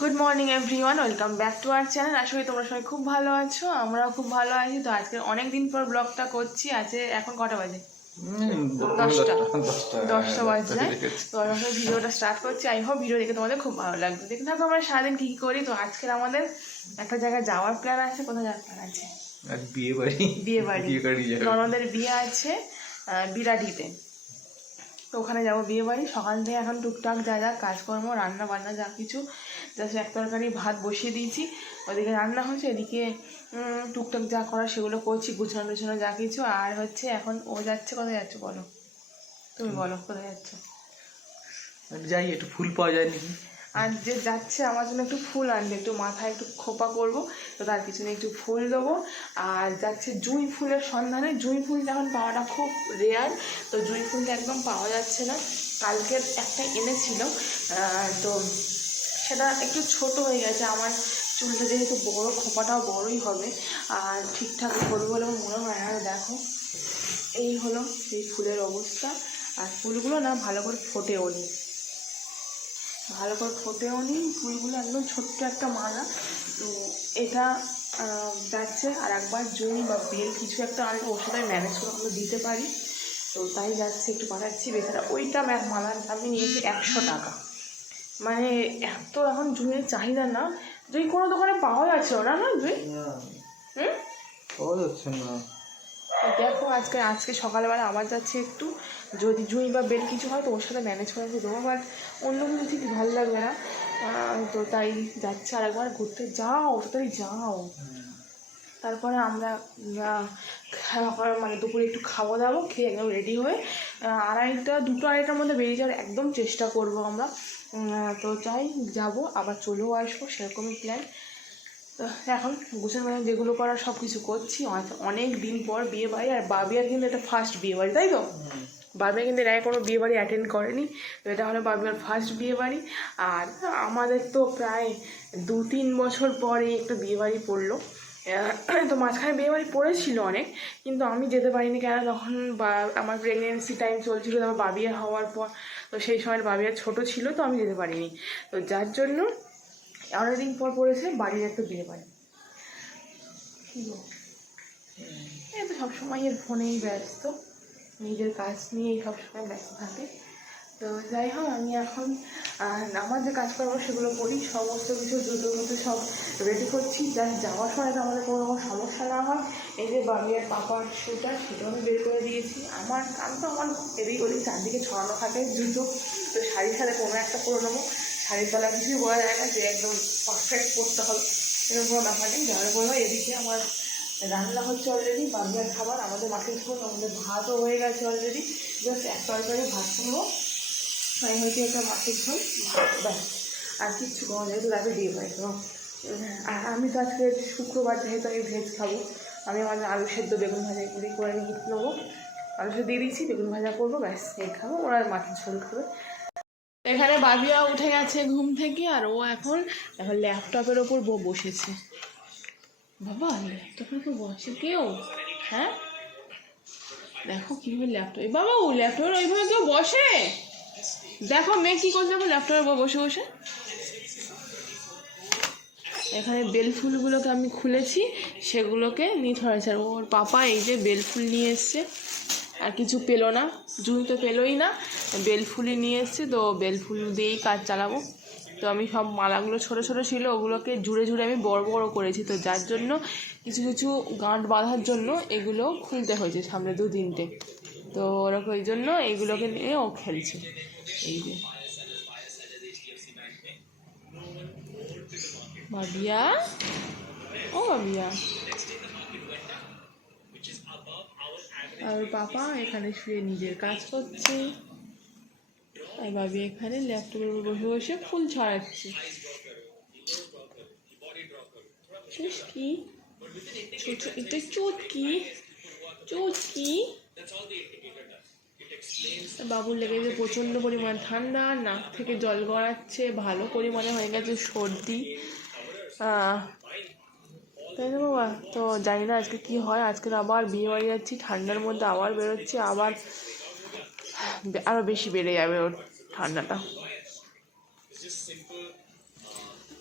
Good morning everyone, welcome back to our channel. আশা করি তোমরা সবাই খুব ভালো আছো, আমরাও খুব ভালো আছি। তো আজকে অনেক দিন পর ব্লগটা করছি। আজকে এখন কটা বাজে? 10টা বাজে। তো এখন ভিডিওটা স্টার্ট করছি। আই হোপ ভিডিও দেখে তোমাদের খুব ভালো লাগবে। দেখে থাকো আমরা সারাদিন কী কী করি। তো আজকের আমাদের একটা জায়গায় যাওয়ার প্ল্যান আছে। কোথায় যাওয়ার প্ল্যান আছে? বিয়ে বাড়ি। ননদের বিয়ে আছে বিরাটিতে। তো ওখানে যাবো বিয়ে বাড়ি। সকাল থেকে এখন টুকটাক যা যা কাজকর্ম, রান্না বান্না যা কিছু, জাস্ট এক তরকারি ভাত বসিয়ে দিয়েছি, ওদিকে রান্না হচ্ছে, এদিকে টুকটাক যা করা সেগুলো করছি, গুছানো টুছানো যা কিছু। আর হচ্ছে এখন ও যাচ্ছে। কোথায় যাচ্ছে বলো? তুমি বলো কোথায় যাচ্ছ? যাই, একটু ফুল পাওয়া যায় নাকি। আর যে যাচ্ছে আমার জন্য একটু ফুল আনবে, একটু মাথায় একটু খোপা করবো, তো তার পিছনে একটু ফুল দেবো। আর যাচ্ছে জুঁই ফুলের সন্ধানে। জুঁই ফুলটা এখন পাওয়াটা খুব রেয়ার, তো জুঁই ফুলটা একদম পাওয়া যাচ্ছে না। কালকের একটা এনেছিল, তো সেটা একটু ছোট হয়ে গেছে। আমার চুলটা যেহেতু বড়, খোপাটাও বড়ই হবে, আর ঠিকঠাক করবো বলে আমার মনে হয় না। দেখো, এই হলো এই ফুলের অবস্থা। আর ফুলগুলো না ভালো করে ফোটেও নি, ফুলগুলো একদম ছোট্ট একটা মালা। তো এটা যাচ্ছে। আর একবার জুঁই বা বেল কিছু একটা আমি ওর সাথে ম্যানেজ করে আমরা দিতে পারি, তো তাই যাচ্ছে, একটু পাঠাচ্ছি। বেচারা ওইটা মালার আমি নিয়েছি 100 টাকা। মানে এত এখন জুঁইয়ের চাহিদা না, জুঁই কোনো দোকানে পাওয়া যাচ্ছে না, না জুঁই পাওয়া যাচ্ছে না। দেখো আজকে সকালবেলা আবার যাচ্ছে একটু, যদি জুঁই বা বেল কিছু হয় তো ওর সাথে ম্যানেজ করে দেবো। বাট অন্য কিছু ঠিক ভালো লাগবে না, তো তাই যাচ্ছে। আর একবার ঘুরতে যাও, তাড়াতাড়ি যাও। তারপরে আমরা মানে দুপুরে একটু খাওয়া দাওয়া খেয়ে একদম রেডি হয়ে 2-2:30টার মধ্যে বেরিয়ে যাওয়ার একদম চেষ্টা করবো আমরা। তো চাই যাবো, আবার চলেও আসবো, সেরকমই প্ল্যান। তো এখন গোছানো যেগুলো করার সব কিছু করছি। অনেক দিন পর বিয়ে বাড়ি, আর বাবিয়ার কিন্তু এটা ফার্স্ট বিয়ে বাড়ি, তাই তো? বাবিয়া কিন্তু এর আগে কোনো বিয়ে বাড়ি অ্যাটেন্ড করেনি, তো এটা হলো বাবিয়ার ফার্স্ট বিয়ে বাড়ি। আর আমাদের তো প্রায় 2-3 বছর পরে একটা বিয়ে বাড়ি পড়লো। তো মাঝখানে বিয়ে বাড়ি পড়েছিল অনেক, কিন্তু আমি যেতে পারিনি। কেন, তখন আমার প্রেগনেন্সি টাইম চলছিল, তারপর বাবিয়া হওয়ার পর, তো সেই সময় বাবিয়া ছোটো ছিল, তো আমি যেতে পারিনি। তো যার জন্য অনেকদিন পর পড়েছে বাড়ির একটা বিয়ে বাড়ি। এই তো সবসময় এর ফোনেই ব্যস্ত, নিজের কাজ নিয়েই সবসময় ব্যস্ত থাকে। তো যাই হোক, আমি এখন আমার যে কাজ করবো সেগুলো করি, সমস্ত কিছু দ্রুত সব রেডি করছি, জাস্ট যাওয়ার সময় তো আমাদের কোনো রকম সমস্যা না হয়। এই যে বাবিয়ার পাপার শুটা, সেটাও আমি বের করে দিয়েছি। আমি তো আমার এদিক ওদিক চারদিকে ছড়ানো থাকে জুতো, তো শাড়ির সাথে কোনো একটা করে নেবো। শাড়ির তলা কিছুই বলা যায় না যে একদম পারফেক্ট পরতে হবে, এরকম কোনো ব্যাপার নেই। যাওয়ার পরে এদিকে আমার রান্না হচ্ছে অলরেডি, বাবিয়ার খাবার, আমাদের মাটির ঝোল, আমাদের ভাতও হয়ে গেছে অলরেডি। জাস্ট এক তরকারি ভাত করবো, আমি হয়তো একটা মাছের ঝোল, ভাত, ব্যাস, আর কিচ্ছু কোনো, যেহেতু তাকে দিয়ে পাই। তো আর আমি তো আজকে শুক্রবার, যেহেতু আমি ভেজ খাবো, আমি আমাদের আলু সেদ্ধ বেগুন ভাজা এগুলি করে আমি নেবো। আলু সেদ্ধ দিয়ে দিয়েছি, বেগুন ভাজা করবো, ব্যাস এই খাবো। ওরা মাছের ঝোল খাবে। এখানে বাবিয়া উঠে গেছে ঘুম থেকে, আর ও এখন ল্যাপটপের ওপর বসেছে। বাবা, ল্যাপটপের ওপর বসে কেউ? হ্যাঁ, দেখো কীভাবে ল্যাপটপ, বাবা ও ল্যাপটপের ওইভাবে কেউ বসে? দেখো মেয়ে কী করছে ল্যাপটপের উপর বসে বসে। এখানে বেল ফুলগুলোকে আমি খুলেছি, সেগুলোকে নিয়ে ধরেছে। আর ওর পাপা এই যে বেল ফুল নিয়ে এসছে, আর কিছু পেলো না, জুঁই তো পেলোই না, বেল ফুলই নিয়ে এসছে। তো বেল ফুল দিয়েই কাজ চালাবো। তো আমি সব মালাগুলো ছোটো ছোটো ছিল, ওগুলোকে জুড়ে আমি বড় বড় করেছি। তো যার জন্য কিছু গাঁট বাঁধার জন্য এগুলো খুলতে হয়েছে সামনে 2-3টে। তো ওরকম এই জন্য এইগুলোকে নিয়ে ও খেলছে। এই যে বাবিয়া, ও বাবিয়া, আর পাপা এখানে শুয়ে নিজের কাজ করছে, আর বাবি এখানে ল্যাপটপের উপর বসে বসে ফুল ছড়াচ্ছে। চুটকি, এটা চুটকি। বাবুর লেগেছে প্রচণ্ড পরিমাণ ঠান্ডা, নাক থেকে জল গড়াচ্ছে, ভালো পরিমাণে হয়ে গেছে সর্দি। তাই না বাবা? তো জানি না আজকে কি হয়। আজকে আবার বিয়ে বাড়ি যাচ্ছি, ঠান্ডার মধ্যে আবার বেরোচ্ছি, আবার আরও বেশি বেড়ে যাবে ওর ঠান্ডাটা।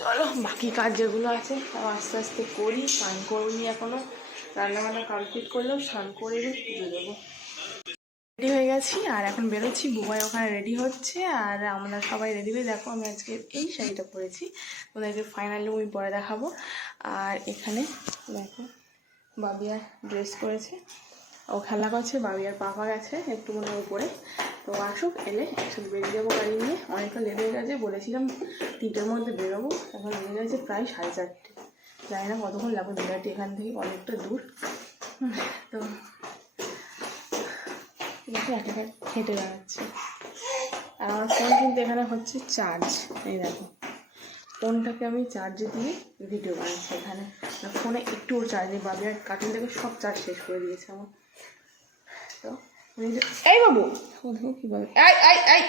চলো বাকি কাজ যেগুলো আছে সব আস্তে আস্তে করি। স্নান করিনি এখনও, রান্নাবান্না কমপ্লিট করলেও স্নান করে পুজো দেবো। রেডি হয়ে গেছি আর এখন বেরোচ্ছি। বুবাই ওখানে রেডি হচ্ছে আর আমরা সবাই রেডি হয়ে, দেখো আমি আজকে এই শাড়িটা পরেছি, ওদেরকে ফাইনালি আমি পরে দেখাবো। আর এখানে দেখো বাবিয়া ড্রেস করেছে, ও খেলা করছে, বাবিয়ার পাপা গেছে একটু মনে উপরে। তো আসুক, এলে একসাথে বেরিয়ে যাবো গাড়ি নিয়ে। অনেকটা লেট হয়ে গেছে, বলেছিলাম 3টের মধ্যে বেরোবো, এখন লেগে গেছে প্রায় 4:30। জানি না কতক্ষণ লাগবে, বিরাটি এখান থেকে অনেকটা দূর। তো দেখো একা হেঁটে বেড়াচ্ছে। আর আমার ফোন কিন্তু এখানে হচ্ছে চার্জ, এই দেখো ফোনটাকে আমি চার্জে দিয়ে ভিডিও বানাচ্ছি এখানে। ফোনে একটুও চার্জ নেই, বাবিয়ার কার্টুন থেকে সব চার্জ শেষ করে দিয়েছে আমার। তো এই বাবু কি বলে, এই এই এই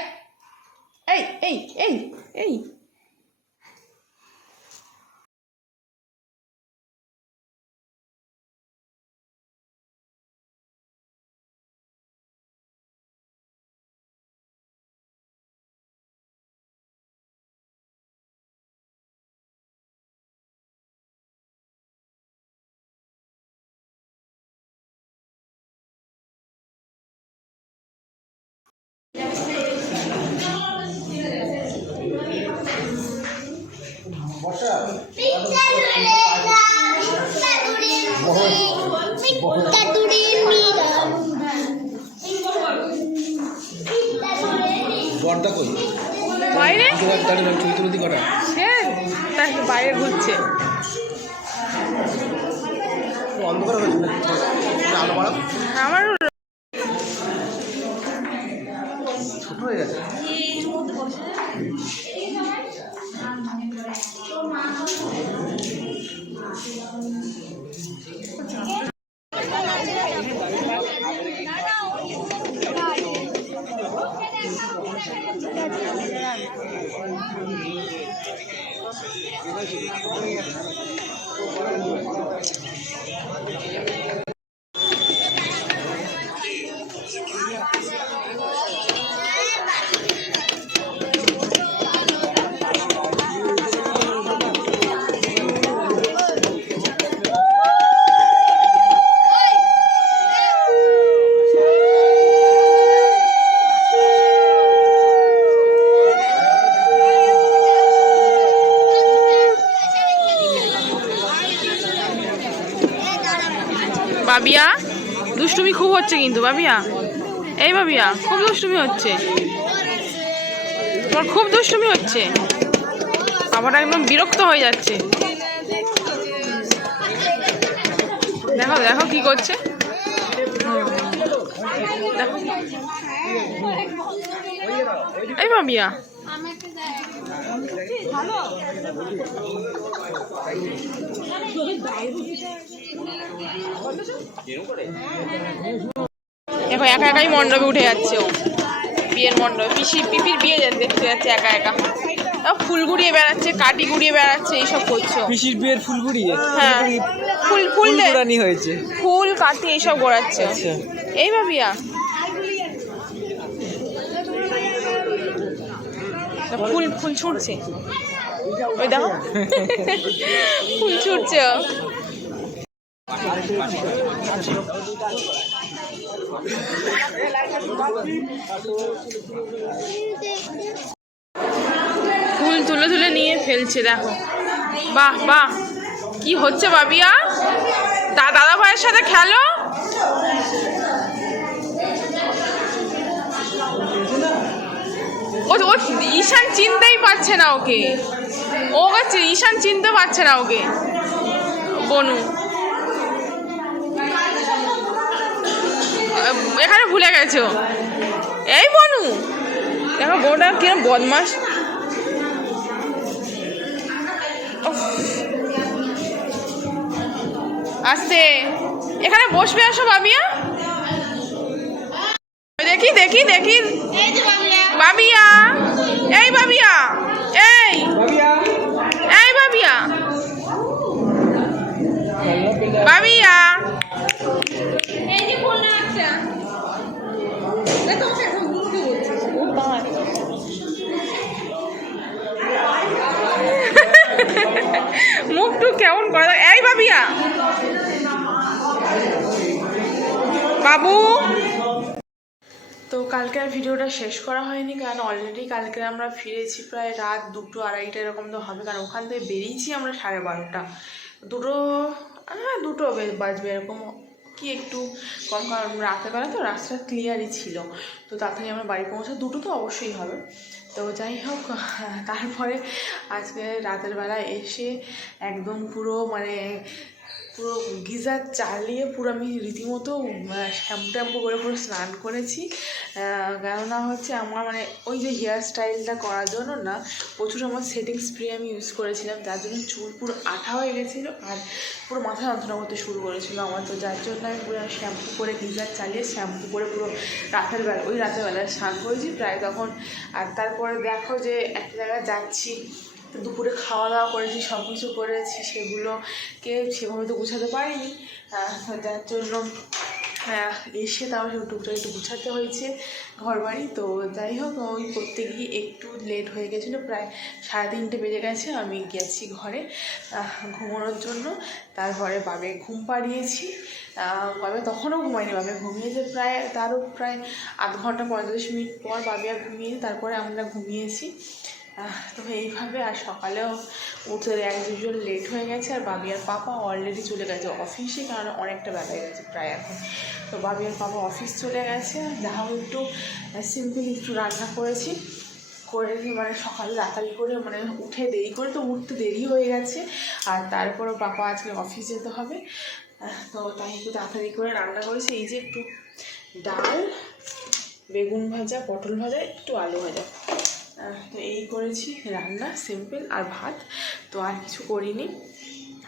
এই এই এই এই বর্দা কই বাইরে ছবি তুলতি করা তাই বাইরে ঘুরছে। অন্ধকার হয়েছে আলো বাড়া, আমার ছোট হয়ে গেছে। বাবিয়া দুষ্টুমি খুব হচ্ছে কিন্তু, বাবিয়া এই বাবিয়া খুব দুষ্টুমি হচ্ছে, তোমার খুব দুষ্টুমি হচ্ছে, আবার একদম বিরক্ত হয়ে যাচ্ছে। দেখো দেখো কি করছে, এই বাবিয়া দেখো একা একাই মণ্ডপে উঠে যাচ্ছে ও, বিয়ের মণ্ডপে পিপির বিয়ে দেখতে যাচ্ছে একা একা। ফুল গুড়িয়ে বেড়াচ্ছে, কাটি গুড়িয়ে বেড়াচ্ছে, এইসব করছো। পিসির বিয়ের ফুল গুড়িয়ে, হ্যাঁ ফুল ফুল গোড়ানি হয়েছে, ফুল কাটি এইসব গোড়াচ্ছে। এই ভাবিয়া ফুল ফুল ছুটছে, ওই দেখো ফুল ছুটছে। ফুল তুলে তুলে নিয়ে ফেলছে, দেখো বাহ বাহ কি হচ্ছে বাবিয়া, দাদা ভাইয়ের সাথে খেলো। ও ঈশান চিনতেই পারছে না ওকে, ঈশান চিনতে পারছে না ওকে। বনু এখানে ভুলে গেছো, এই বনু দেখো বউটা কিরম বদমাস। আসতে এখানে বসবে, আসো বাবিয়া, দেখি দেখি দেখি বাবিয়া, এই বাবিয়া, এই এই বাবিয়া, বাবিয়া মুখ টুক কেমন করে এই বাবিয়া বাবু। তো কালকে আর ভিডিওটা শেষ করা হয়নি, কারণ অলরেডি কালকে আমরা ফিরেছি প্রায় রাত 2টো 2:30 এরকম তো হবে, কারণ ওখান থেকে বেরিয়েছি আমরা 12:30। 2টো বাজবে এরকম কি একটু কম, কারণ রাতের বেলা তো রাস্তা ক্লিয়ারই ছিল, তো তাড়াতাড়ি আমরা বাড়ি পৌঁছে 2টো তো অবশ্যই হবে। তো যাই হোক, তারপরে আজকে রাতের বেলা এসে একদম পুরো পুরো গিজার চালিয়ে পুরো আমি রীতিমতো শ্যাম্পু করে পুরো স্নান করেছি। কেননা হচ্ছে আমার ওই যে হেয়ার স্টাইলটা করার জন্য না প্রচুর আমার সেটিং স্প্রে আমি ইউজ করেছিলাম, যার জন্য চুল পুরো আঠা হয়ে গেছিলো আর পুরো মাথা যন্ত্রণা করতে শুরু করেছিল আমার। তো যার জন্য আমি পুরো শ্যাম্পু করে গিজার চালিয়ে শ্যাম্পু করে পুরো রাতের বেলায় স্নান করেছি প্রায় তখন। আর তারপরে দেখো যে একটা জায়গায় যাচ্ছি, দুপুরে খাওয়া দাওয়া করেছি, সব কিছু করেছি, সেগুলোকে সেভাবে তো গুছাতে পারিনি, যার জন্য এসে তাও টুকটাক একটু গুছাতে হয়েছে ঘর বাড়ি। তো যাই হোক, ওই করতে গিয়ে একটু লেট হয়ে গেছিলো, প্রায় 3:30 বেজে গেছে। আমি গেছি ঘরে ঘুমানোর জন্য, তারপরে বাবে ঘুম পাড়িয়েছি। বাবে তখনও ঘুমায়নি, বাবে ঘুমিয়েছে তারও প্রায় আধ ঘন্টা 45 মিনিট পর বাবে আর ঘুমিয়েছি, তারপরে আমরা ঘুমিয়েছি। তো এইভাবে আর সকালেও উঠতে অ্যাজ ইউজুয়াল লেট হয়ে গেছে। আর বাবি আর পাপা অলরেডি চলে গেছে অফিসে, কারণ অনেকটা বেলা হয়ে গেছে প্রায় এখন। তো বাবি আর পাপা অফিস চলে গেছে। যা হোক একটু সিম্পল একটু রান্না করেছি, সকালে তাড়াতাড়ি করে উঠে দেরি করে, তো উঠতে দেরি হয়ে গেছে। আর তারপরও পাপা আজকে অফিস যেতে হবে, তো তাই একটু তাড়াতাড়ি করে রান্না করেছি। এই যে একটু ডাল, বেগুন ভাজা, পটল ভাজা, একটু আলু ভাজা, তো এই করেছি রান্না, সিম্পল, আর ভাত। তো আর কিছু করিনি,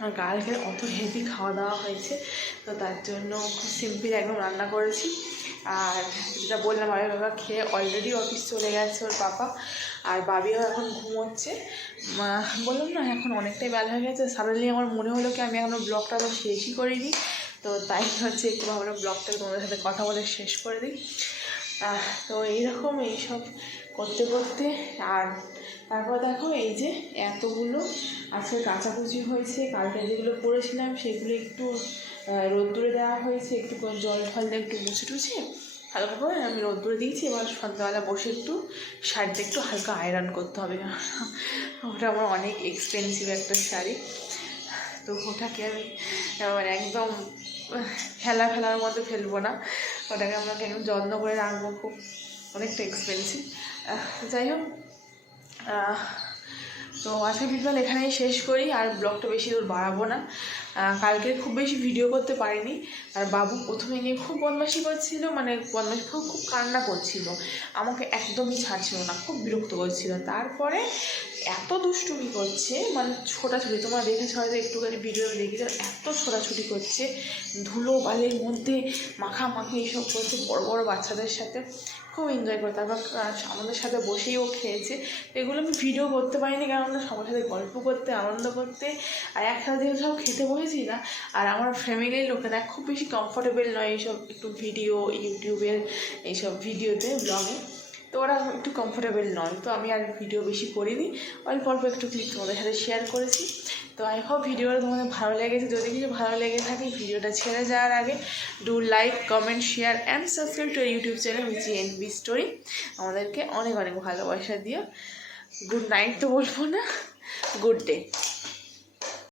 আর কালকে অত হেভি খাওয়া দাওয়া হয়েছে, তো তার জন্য খুব সিম্পল একদম রান্না করেছি। আর যেটা বললাম, বাবা খেয়ে অলরেডি অফিস চলে গেছে ওর পাপা, আর বাবিও এখন ঘুমোচ্ছে। বললাম না এখন অনেকটাই বেলা হয়ে গেছে। সাডেনলি আমার মনে হলো কি আমি এখনও ব্লগটা তো শেষই করিনি, তো তাই হচ্ছে একটু ভাবলাম ব্লগটা তোমাদের সাথে কথা বলে শেষ করে দিই। তো এইরকম এইসব করতে করতে, আর তারপর দেখো এই যে এতগুলো আজকে কাচাকুচি হয়েছে, কালকে যেগুলো পরেছিলাম সেগুলো একটু রোদ্দুরে দেওয়া হয়েছে, একটু জল ফল দিয়ে একটু মুছে টুছে হালকা করে আমি রোদ্দুরে দিয়েছি। এবার সন্ধ্যাবেলা বসে একটু শাড়িটা একটু হালকা আয়রন করতে হবে, ওটা আমার অনেক এক্সপেন্সিভ একটা শাড়ি, তো ওটাকে আমি একদম ফেলার মধ্যে ফেলবো না, ওটাকে আমাকে একদম যত্ন করে রাখবো, খুব অনেকটা এক্সপেন্সিভ। যাই হোক, তো আজকে ভিডিওটা এখানেই শেষ করি, আর ব্লগটা বেশি দূর বাড়াবো না। কালকে খুব বেশি ভিডিও করতে পারিনি, আর বাবু প্রথমে গিয়ে খুব বদমাশি করছিল, খুব কান্না করছিল, আমাকে একদমই ছাড়ছিল না, খুব বিরক্ত করছিল। তারপরে এত দুষ্টুমি করছে, ছোটাছুটি, তোমরা দেখেছো হয়তো একটুখানি ভিডিও দেখেছো, এত ছোটাছুটি করছে, ধুলো বালির মধ্যে মাখামাখি এইসব করছে বড় বড় বাচ্চাদের সাথে, খুব এনজয় করে। তারপর আমাদের সাথে বসেই ও খেয়েছে। এগুলো আমি ভিডিও করতে পারিনি, কারণ আমরা সবার সাথে গল্প করতে, আনন্দ করতে, আর একসাথে যেহেতু সব খেতে বসেছি না, আর আমার ফ্যামিলির লোকেরা খুব বেশি কমফোর্টেবল নয় এইসব একটু ভিডিও, ইউটিউবের এইসব ভিডিওতে, ব্লগে, তো ওরা একটু কমফোর্টেবল নয়, তো আমি আর ভিডিও বেশি করিনি, অল্প অল্প একটু ক্লিপ তোমাদের সাথে শেয়ার করেছি। তো আই হোপ ভিডিওটা তোমাদের ভালো লেগেছে। যদি কিছু ভালো লেগে থাকে, ভিডিওটা ছেড়ে যাওয়ার আগে do like, comment, share and subscribe to YouTube channel which NB story. আমাদেরকে অনেক অনেক ভালোবাসা দিও। গুড নাইট তো বলবো না, গুড ডে।